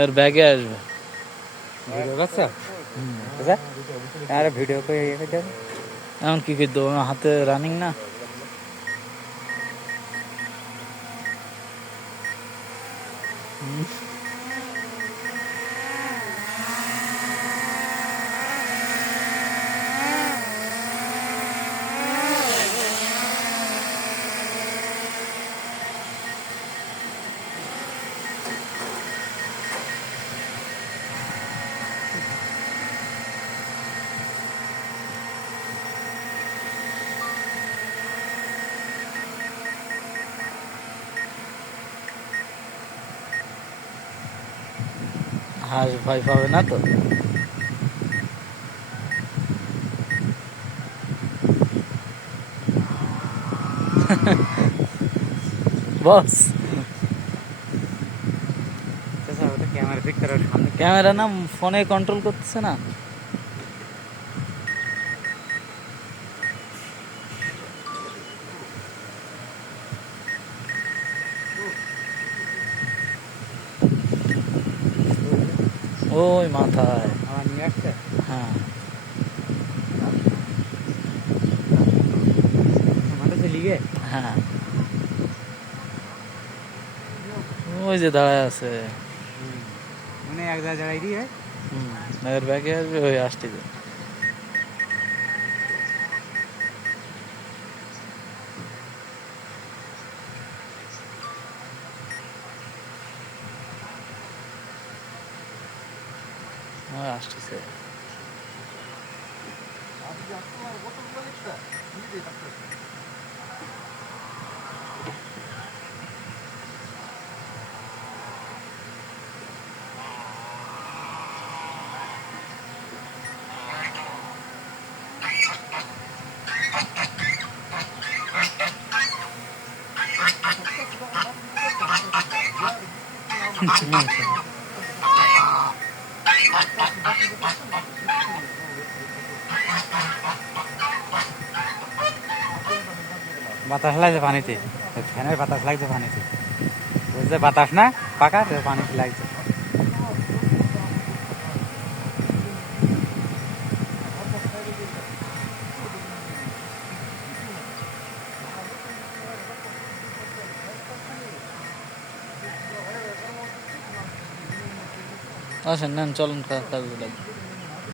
আর ব্যাগে আসবে ভিডিও করছো? আরে ভিডিও করে এমন কি করতে হবে, হাতে রানিং না। হাঁস ভয় পাবে না তো? বস ক্যামেরা না ফোনে কন্ট্রোল করতেছে না। ওই মাথায় আমার নিয়ে আসছে। হ্যাঁ মাঠে চলে গিয়ে হ্যাঁ ওই যে দাঁড়ায় আছে। মানে এক জায়গায় দাঁড়াই দিয়ে এর ব্যাগে আসবে, ওই আসতে যে আসতেছে। বাতাস লাগছে পানিতে, ফ্যানের বাতাস লাগছে পানিতে, বুঝলে বাতাস না পাকা পানিতে লাগছে। আসেন নেন, চলুন কাজে লাগবে।